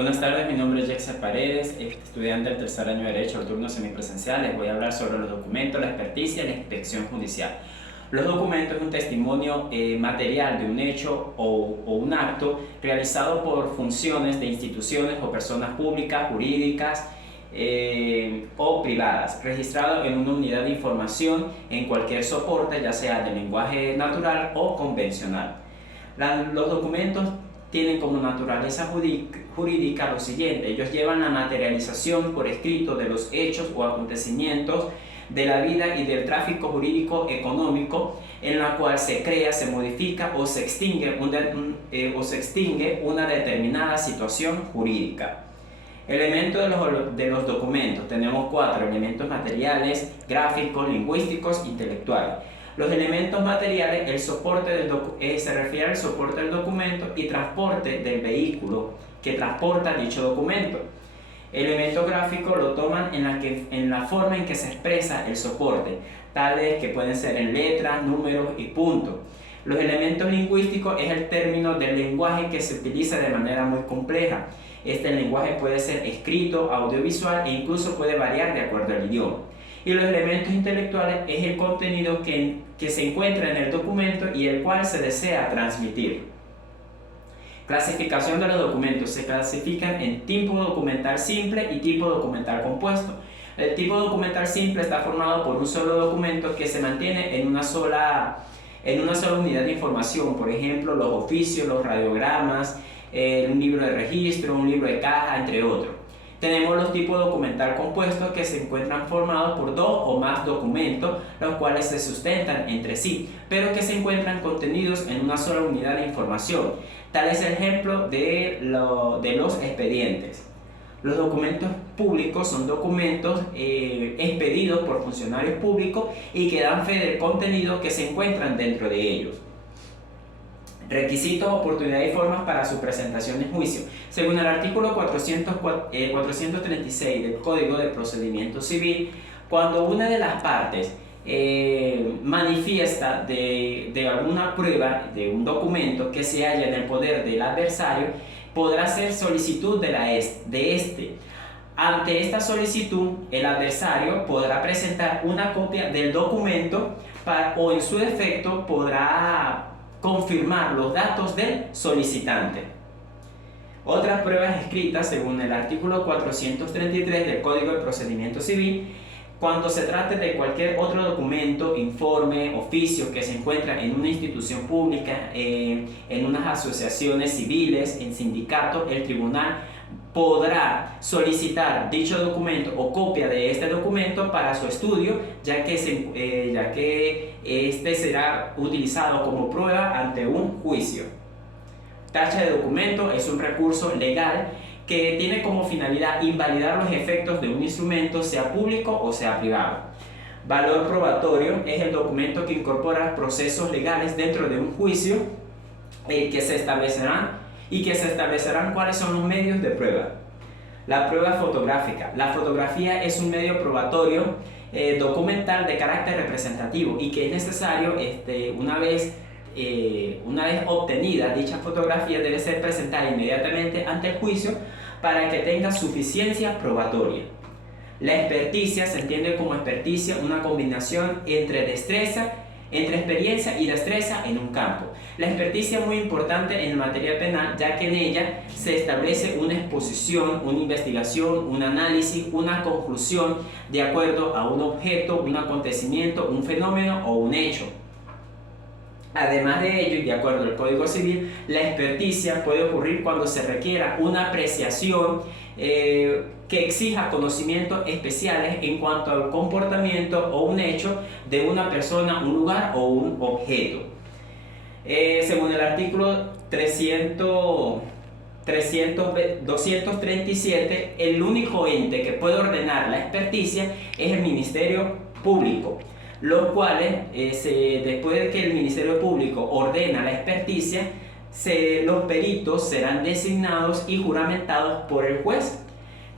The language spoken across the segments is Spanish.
Buenas tardes, mi nombre es Jackson Paredes, estudiante del tercer año de Derecho al turno semipresencial. Les voy a hablar sobre los documentos, la experticia y la inspección judicial. Los documentos es un testimonio material de un hecho o un acto realizado por funciones de instituciones o personas públicas, jurídicas o privadas, registrado en una unidad de información en cualquier soporte, ya sea de lenguaje natural o convencional. Los documentos tienen como naturaleza jurídica lo siguiente: ellos llevan la materialización por escrito de los hechos o acontecimientos de la vida y del tráfico jurídico económico, en la cual se crea, se modifica o se extingue una determinada situación jurídica. Elementos de los documentos: tenemos 4 elementos materiales, gráficos, lingüísticos, intelectuales. Los elementos materiales, el soporte se refiere al soporte del documento y transporte del vehículo que transporta dicho documento. Elementos gráficos lo toman en la forma en que se expresa el soporte, tales que pueden ser en letras, números y puntos. Los elementos lingüísticos es el término del lenguaje que se utiliza de manera muy compleja. Este lenguaje puede ser escrito, audiovisual e incluso puede variar de acuerdo al idioma. Y los elementos intelectuales es el contenido que se encuentra en el documento y el cual se desea transmitir. Clasificación de los documentos: se clasifican en tipo documental simple y tipo documental compuesto. El tipo documental simple está formado por un solo documento que se mantiene en una sola unidad de información, por ejemplo, los oficios, los radiogramas, un libro de registro, un libro de caja, entre otros. Tenemos los tipos documental compuestos, que se encuentran formados por 2 o más documentos, los cuales se sustentan entre sí, pero que se encuentran contenidos en una sola unidad de información. Tal es el ejemplo de los expedientes. Los documentos públicos son documentos expedidos por funcionarios públicos y que dan fe del contenido que se encuentran dentro de ellos. Requisitos, oportunidad y formas para su presentación en juicio. Según el artículo 436 del Código de Procedimiento Civil, cuando una de las partes manifiesta de alguna prueba de un documento que se halla en el poder del adversario, podrá hacer solicitud de este. Ante esta solicitud, el adversario podrá presentar una copia del documento o en su defecto podrá confirmar los datos del solicitante. Otras pruebas escritas, según el artículo 433 del Código de Procedimiento Civil, cuando se trate de cualquier otro documento, informe, oficio que se encuentra en una institución pública, en unas asociaciones civiles, en sindicatos, el tribunal podrá solicitar dicho documento o copia de este documento para su estudio, ya que este será utilizado como prueba ante un juicio. Tacha de documento es un recurso legal que tiene como finalidad invalidar los efectos de un instrumento, sea público o sea privado. Valor probatorio es el documento que incorpora procesos legales dentro de un juicio que se establecerán cuáles son los medios de prueba. La prueba fotográfica. La fotografía es un medio probatorio documental de carácter representativo y que es necesario, una vez obtenida dicha fotografía, debe ser presentada inmediatamente ante el juicio para que tenga suficiencia probatoria. La experticia se entiende como experticia una combinación entre experiencia y destreza en un campo. La experticia es muy importante en materia penal, ya que en ella se establece una exposición, una investigación, un análisis, una conclusión de acuerdo a un objeto, un acontecimiento, un fenómeno o un hecho. Además de ello, y de acuerdo al Código Civil, la experticia puede ocurrir cuando se requiera una apreciación que exija conocimientos especiales en cuanto al comportamiento o un hecho de una persona, un lugar o un objeto. Según el artículo 237, el único ente que puede ordenar la experticia es el Ministerio Público, los cuales, después de que el Ministerio Público ordena la experticia, los peritos serán designados y juramentados por el juez,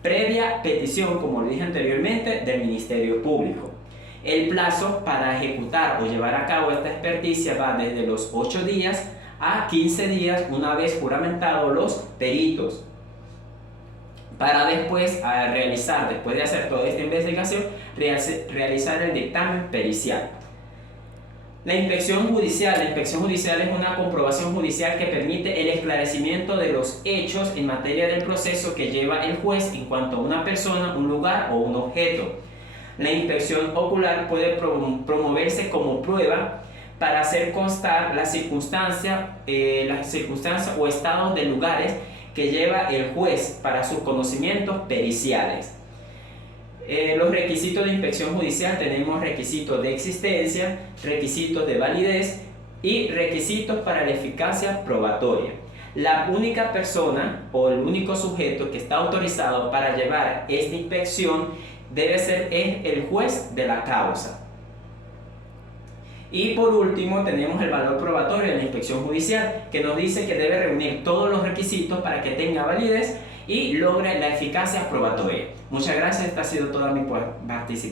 previa petición, como lo dije anteriormente, del Ministerio Público. El plazo para ejecutar o llevar a cabo esta experticia va desde los 8 días a 15 días una vez juramentados los peritos. para después, después de hacer toda esta investigación, realizar el dictamen pericial. La inspección judicial es una comprobación judicial que permite el esclarecimiento de los hechos en materia del proceso que lleva el juez en cuanto a una persona, un lugar o un objeto. La inspección ocular puede promoverse como prueba para hacer constar las circunstancias o estados de lugares que lleva el juez para sus conocimientos periciales. Los requisitos de inspección judicial: tenemos requisitos de existencia, requisitos de validez y requisitos para la eficacia probatoria. La única persona o el único sujeto que está autorizado para llevar esta inspección debe ser el juez de la causa. Y por último tenemos el valor probatorio de la inspección judicial, que nos dice que debe reunir todos los requisitos para que tenga validez y logre la eficacia probatoria. Muchas gracias, esta ha sido toda mi participación.